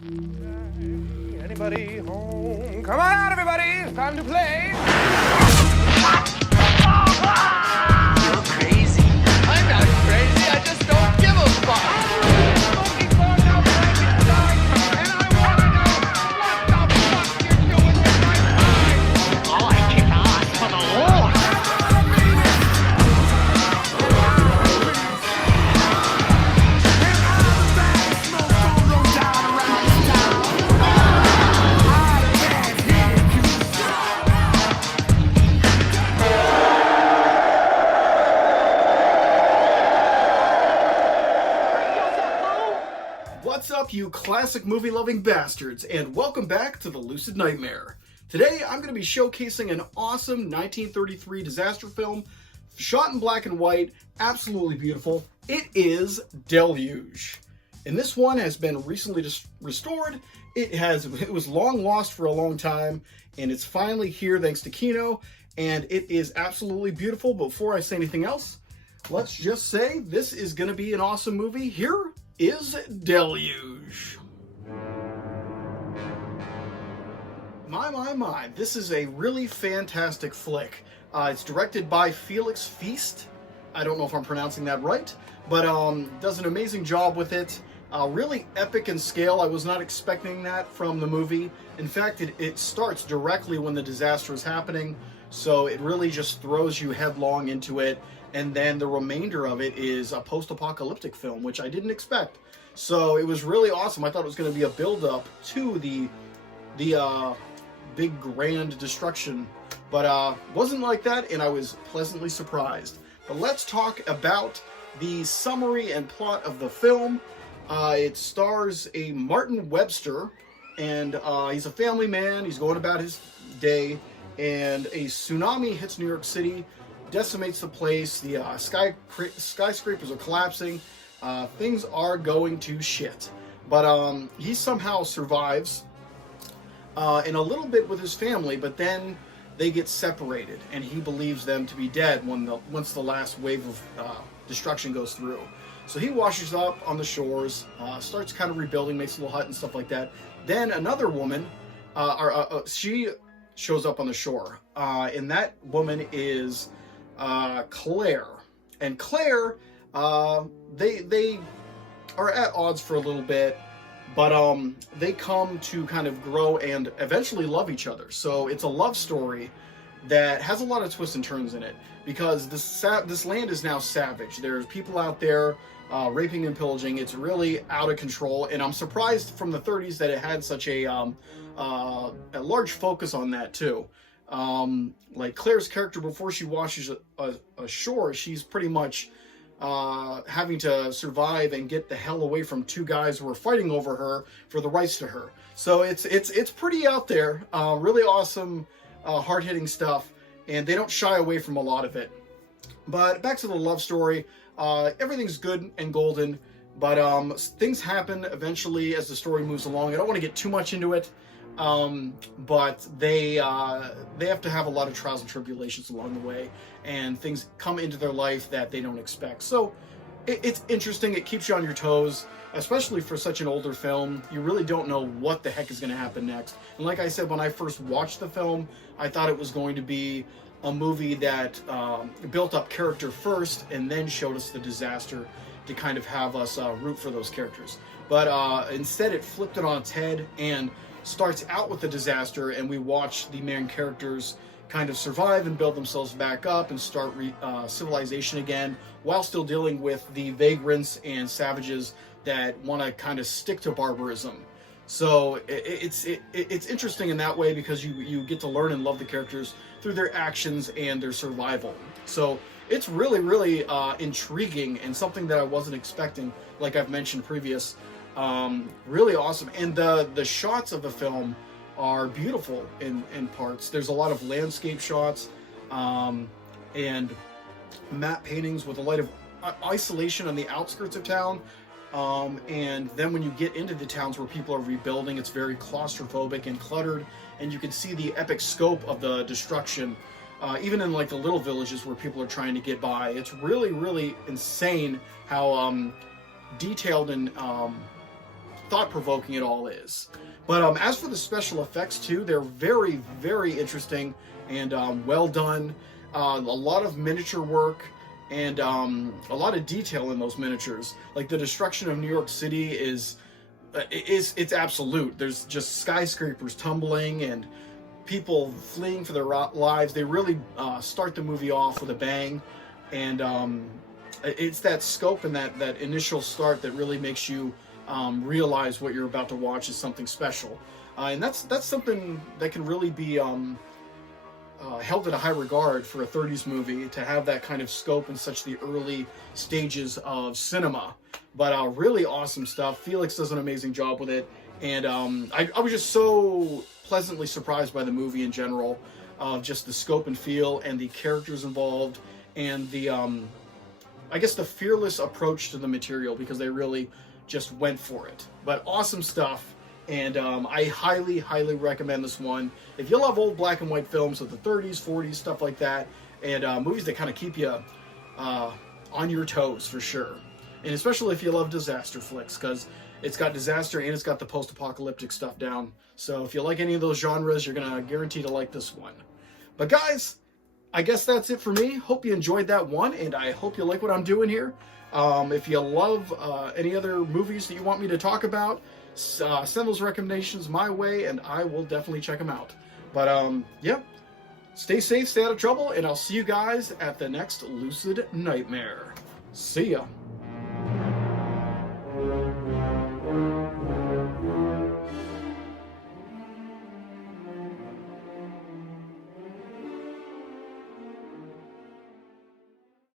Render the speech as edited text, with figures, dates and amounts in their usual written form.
Anybody home? Come on out, everybody! It's time to play! You're crazy. I'm not crazy, I just don't give a fuck! Smoking bars outside inside, and I wanna know what the fuck you're doing with my time! Oh, I kick ass for the Lord. What's up, you classic movie-loving bastards, and welcome back to the Lucid Nightmare. Today, I'm going to be showcasing an awesome 1933 disaster film, shot in black and white, absolutely beautiful. It is Deluge. And this one has been recently restored. It was long lost for a long time, and it's finally here thanks to Kino, and it is absolutely beautiful. Before I say anything else, let's just say this is going to be an awesome movie. Here is Deluge. My, this is a really fantastic flick. It's directed by Felix Feast. I don't know if I'm pronouncing that right, but does an amazing job with it. Really epic in scale. I was not expecting that from the movie. In fact, it starts directly when the disaster is happening, so it really just throws you headlong into it. And then the remainder of it is a post-apocalyptic film, which I didn't expect. So it was really awesome. I thought it was going to be a build-up to the big grand destruction, but wasn't like that, and I was pleasantly surprised. But let's talk about the summary and plot of the film. It stars a Martin Webster, and he's a family man. He's going about his day, and a tsunami hits New York City, decimates the place. The skyscrapers are collapsing. Things are going to shit. But he somehow survives in a little bit with his family, but then they get separated, and he believes them to be dead once the last wave of destruction goes through. So he washes up on the shores, starts kind of rebuilding, makes a little hut and stuff like that. Then another woman, she shows up on the shore, and that woman is Claire. And Claire, they are at odds for a little bit, but they come to kind of grow and eventually love each other. So it's a love story that has a lot of twists and turns in it, because this land is now savage. There's people out there raping and pillaging. It's really out of control, and I'm surprised from the 30s that it had such a large focus on that too. Like Claire's character, before she washes ashore, she's pretty much having to survive and get the hell away from two guys who are fighting over her for the rights to her. So it's pretty out there. Really awesome, hard-hitting stuff, and they don't shy away from a lot of it. But back to the love story. Everything's good and golden, but things happen eventually as the story moves along. I don't want to get too much into it. But they have to have a lot of trials and tribulations along the way, and things come into their life that they don't expect. So it's interesting. It keeps you on your toes, especially for such an older film. You really don't know what the heck is going to happen next. And like I said, when I first watched the film, I thought it was going to be a movie that built up character first and then showed us the disaster to kind of have us root for those characters. But instead, it flipped it on its head and starts out with the disaster, and we watch the main characters kind of survive and build themselves back up and start civilization again, while still dealing with the vagrants and savages that want to kind of stick to barbarism. So it's interesting in that way, because you get to learn and love the characters through their actions and their survival. So it's really, really intriguing, and something that I wasn't expecting, like I've mentioned previous. Really awesome, and the shots of the film are beautiful in parts. There's a lot of landscape shots and matte paintings with a light of isolation on the outskirts of town, and then when you get into the towns where people are rebuilding, it's very claustrophobic and cluttered, and you can see the epic scope of the destruction, even in like the little villages where people are trying to get by. It's really, really insane how detailed and thought-provoking it all is. But as for the special effects too, they're very, very interesting and well done. A lot of miniature work and a lot of detail in those miniatures. Like the destruction of New York City it's absolute. There's just skyscrapers tumbling and people fleeing for their lives. They really start the movie off with a bang, and it's that scope and that initial start that really makes you realize what you're about to watch is something special, and that's something that can really be held in a high regard for a 30s movie, to have that kind of scope in such the early stages of cinema. But really awesome stuff. Felix does an amazing job with it, and I was just so pleasantly surprised by the movie in general, just the scope and feel and the characters involved, and the I guess the fearless approach to the material, because they really just went for it. But awesome stuff, and I highly, highly recommend this one. If you love old black and white films of the 30s, 40s, stuff like that, and movies that kind of keep you on your toes for sure. And especially if you love disaster flicks, because it's got disaster and it's got the post-apocalyptic stuff down. So if you like any of those genres, you're going to guarantee to like this one. But guys, I guess that's it for me. Hope you enjoyed that one, and I hope you like what I'm doing here. If you love any other movies that you want me to talk about, send those recommendations my way, and I will definitely check them out. But yeah, stay safe, stay out of trouble, and I'll see you guys at the next Lucid Nightmare. See ya.